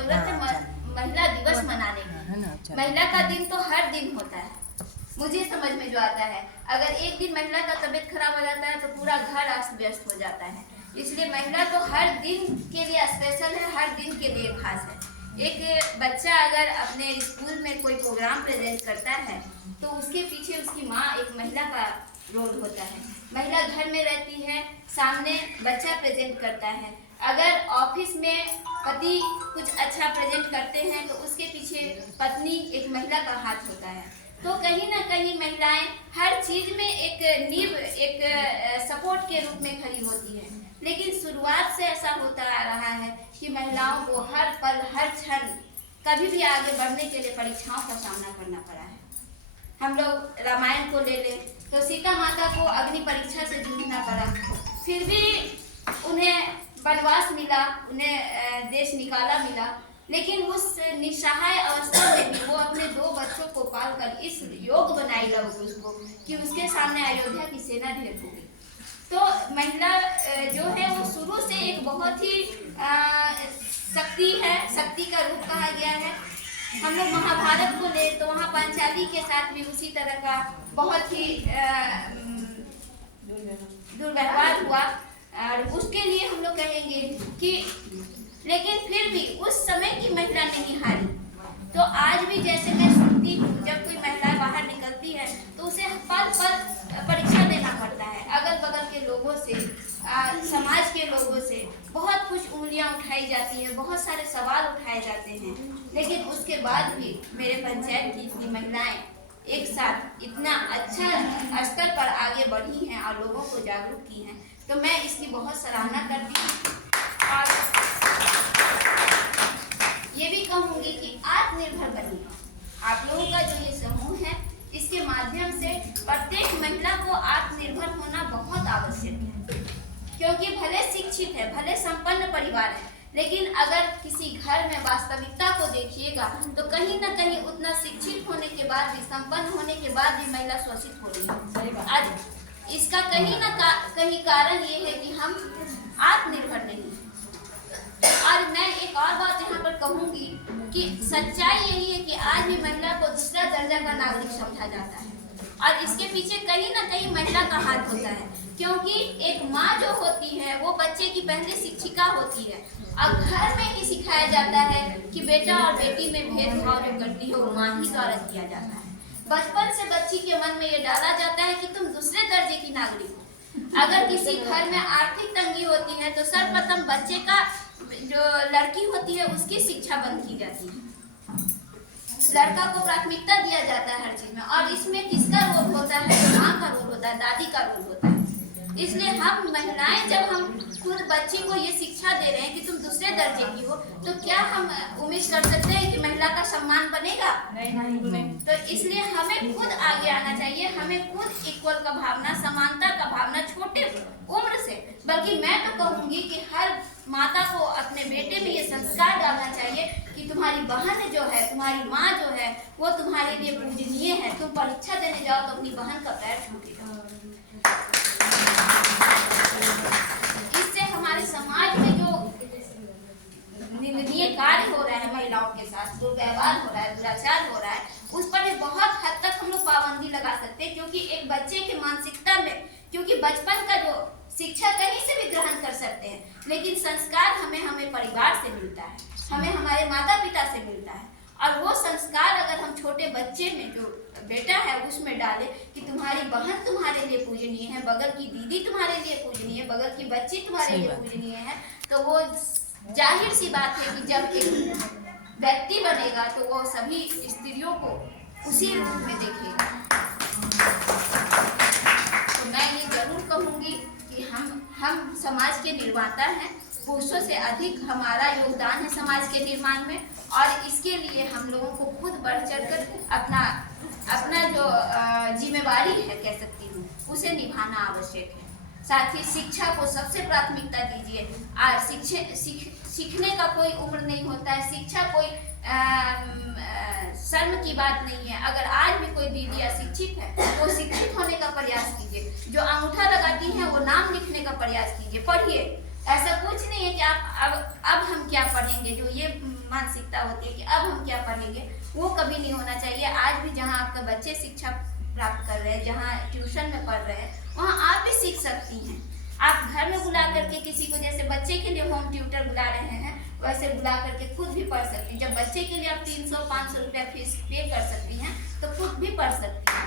जरूरत है महिला दिवस मनाने की। महिला का दिन तो हर दिन होता है, मुझे समझ में जो आता है। अगर एक दिन महिला का तबीयत खराब हो जाता है तो पूरा घर अस्त व्यस्त हो जाता है। इसलिए महिला तो हर दिन के लिए स्पेशल है, हर दिन के लिए खास है। एक बच्चा अगर अपने स्कूल में कोई प्रोग्राम प्रेजेंट करता है तो उसके पीछे उसकी माँ एक महिला का रोल होता है। महिला घर में रहती है, सामने बच्चा प्रेजेंट करता है। अगर ऑफिस में पति कुछ अच्छा प्रेजेंट करते हैं तो उसके पीछे पत्नी एक महिला का हाथ होता है। तो कहीं ना कहीं महिलाएं हर चीज में एक नींव, एक सपोर्ट के रूप में खड़ी होती है। लेकिन शुरुआत से ऐसा होता आ रहा है कि महिलाओं को हर पल, हर क्षण, कभी भी आगे बढ़ने के लिए परीक्षाओं का सामना करना पड़ा है। हम लोग रामायण को ले लें तो सीता माता को अग्नि परीक्षा से जूझना पड़ा, फिर भी उन्हें वनवास मिला, उन्हें देश निकाला मिला। लेकिन उस निस्सहाय अवस्था में भी वो अपने 2 बच्चों को पालकर इस योग बनाई लव कुश को कि उसके सामने अयोध्या की सेना ढेर हो गई। तो महिला जो है वो शुरू से एक बहुत ही शक्ति है, शक्ति का रूप कहा गया है। हम लोग महाभारत को ले तो वहाँ पांचाली के साथ भी उसी तरह का बहुत ही दुर्व्यवहार हुआ। और उसके लिए हम लोग कहेंगे कि लेकिन फिर भी उस समय की महिला नहीं हारी। तो आज भी जैसे मैं सुनती हूँ, जब कोई महिला बाहर निकलती है तो उसे पल पल परीक्षा देना पड़ता है। अगल बगल के लोगों से, समाज के लोगों से बहुत कुछ उंगलियां उठाई जाती हैं, बहुत सारे सवाल उठाए जाते हैं। लेकिन उसके बाद भी मेरे पंचायत की इतनी महिलाएं एक साथ इतना अच्छा स्तर पर आगे बढ़ी हैं और लोगों को जागरूक की हैं, तो मैं इसकी बहुत सराहना करती हूँ। और ये भी कहूँगी कि आत्मनिर्भर बनिए। आप लोगों का जो ये समूह है, इसके माध्यम से प्रत्येक महिला को आत्मनिर्भर होना बहुत आवश्यक है। क्योंकि भले शिक्षित है, भले संपन्न परिवार है, लेकिन अगर किसी घर में वास्तविकता को देखिएगा तो कहीं ना कहीं उतना शिक्षित होने के बाद भी, संपन्न होने के बाद भी महिला शोषित हो रही है। आज इसका कहीं ना कहीं कारण ये है कि हम आत्मनिर्भर नहीं हैं। और मैं एक और बात यहाँ पर कहूँगी कि सच्चाई यही है कि आज भी महिला को दूसरा दर्जा का नागरिक समझा जाता है और इसके पीछे कहीं ना कहीं महिला का हाथ होता है। क्योंकि एक माँ जो होती है वो बच्चे की पहली शिक्षिका होती है और घर में ही सिखाया जाता है कि बेटा और बेटी में भेदभाव जो करती है वो माँ ही द्वारा किया जाता है। बचपन से बच्ची के मन में ये डाला जाता है कि तुम दूसरे दर्जे की नागरिक हो। अगर किसी घर में आर्थिक तंगी होती है तो सर्वप्रथम बच्चे का जो लड़की होती है उसकी शिक्षा बंद की जाती है। लड़का को प्राथमिकता दिया जाता है हर चीज में, और इसमें किसका रोल होता है? माँ का रोल होता है, दादी का रोल होता है। इसलिए हम महिलाएं जब हम खुद बच्ची को ये शिक्षा दे रहे हैं कि तुम दूसरे दर्जे की हो, तो क्या हम उम्मीद कर सकते हैं कि महिला का सम्मान बनेगा? नहीं। तो इसलिए हमें खुद आगे आना चाहिए, हमें खुद इक्वल का भावना, समानता का भावना छोटे उम्र से, बल्कि मैं तो कहूँगी कि हर माता को अपने बेटे में ये संस्कार डालना चाहिए कि तुम्हारी बहन जो है, तुम्हारी माँ जो है, वो तुम्हारे लिए पूजनीय है। तुम परीक्षा देने जाओ तो अपनी बहन का पैर छूटेगा। इससे हमारे समाज में जो निंदनीय कार्य हो रहा है, महिलाओं के साथ दुर्व्यवहार हो रहा है, दुराचार हो रहा है, उस पर भी बहुत हद तक हम लोग पाबंदी लगा सकते हैं। क्योंकि एक बच्चे की मानसिकता में, क्योंकि बचपन का जो शिक्षा कहीं से भी ग्रहण कर सकते हैं, लेकिन संस्कार हमें परिवार से मिलता है, हमें हमारे माता पिता से मिलता है। और वो संस्कार अगर हम छोटे बच्चे में, जो बेटा है, उसमें डालें कि तुम्हारी बहन तुम्हारे लिए पूजनीय है, बगल की दीदी तुम्हारे लिए पूजनीय है, बगल की बच्ची तुम्हारे लिए पूजनीय है, तो वो जाहिर सी बात है कि जब एक व्यक्ति बनेगा तो वो सभी स्त्रियों को उसी रूप में देखेगा। तो मैं ये जरूर कहूँगी कि हम समाज के निर्माता हैं, पुरुषों से अधिक हमारा योगदान है समाज के निर्माण में, और इसके लिए हम लोगों को खुद बढ़ चढ़कर अपना जो जिम्मेवारी है, कह सकती हूँ, उसे निभाना आवश्यक है। साथ ही शिक्षा को सबसे प्राथमिकता दीजिए। सीखने का कोई उम्र नहीं होता है, शिक्षा कोई शर्म की बात नहीं है। अगर आज भी कोई दीदी अशिक्षित है, वो शिक्षित होने का प्रयास कीजिए। जो अंगूठा लगाती है वो नाम लिखने का प्रयास कीजिए, पढ़िए। ऐसा कुछ नहीं है कि आप अब हम क्या पढ़ेंगे, जो ये मानसिकता होती है कि अब हम क्या पढ़ेंगे, वो कभी नहीं होना चाहिए। आज भी जहाँ आपके बच्चे शिक्षा प्राप्त कर रहे हैं, जहाँ ट्यूशन में पढ़ रहे हैं, वहाँ आप भी सीख सकती हैं। आप घर में बुला करके किसी को, जैसे बच्चे के लिए होम ट्यूटर बुला रहे हैं, वैसे बुला करके खुद भी पढ़ सकती हैं। जब बच्चे के लिए आप 300-500 रुपया फीस पे कर सकती हैं तो खुद भी पढ़ सकती हैं।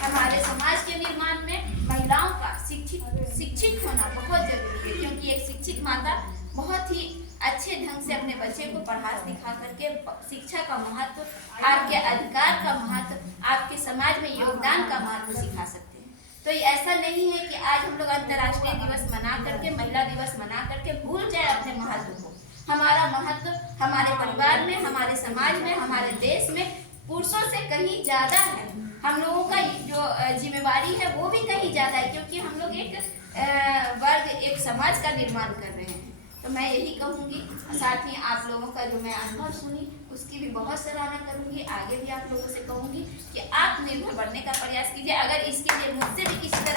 हमारे समाज के निर्माण में महिलाओं का शिक्षित होना बहुत जरूरी है, क्योंकि एक शिक्षित माता बहुत ही अच्छे ढंग से अपने बच्चे को पढ़ा लिखा करके शिक्षा का महत्व, आपके अधिकार का महत्व, आपके समाज में योगदान का महत्व सिखा सकते हैं। तो ये ऐसा नहीं है कि आज हम लोग अंतर्राष्ट्रीय दिवस मना करके, महिला दिवस मना करके भूल जाए अपने महत्व को। हमारा महत्व हमारे परिवार में, हमारे समाज में, हमारे देश में पुरुषों से कहीं ज्यादा है। हम लोगों का जो जिम्मेवारी है वो भी कहीं ज्यादा है, क्योंकि हम लोग एक वर्ग, एक समाज का निर्माण कर रहे हैं। तो मैं यही कहूँगी, साथ ही आप लोगों का जो मैं अनुभव सुनी उसकी भी बहुत सराहना करूँगी। आगे भी आप लोगों से कहूँगी कि आत्मनिर्भर बनने का प्रयास कीजिए। अगर इसके लिए मुझसे भी किसी तरह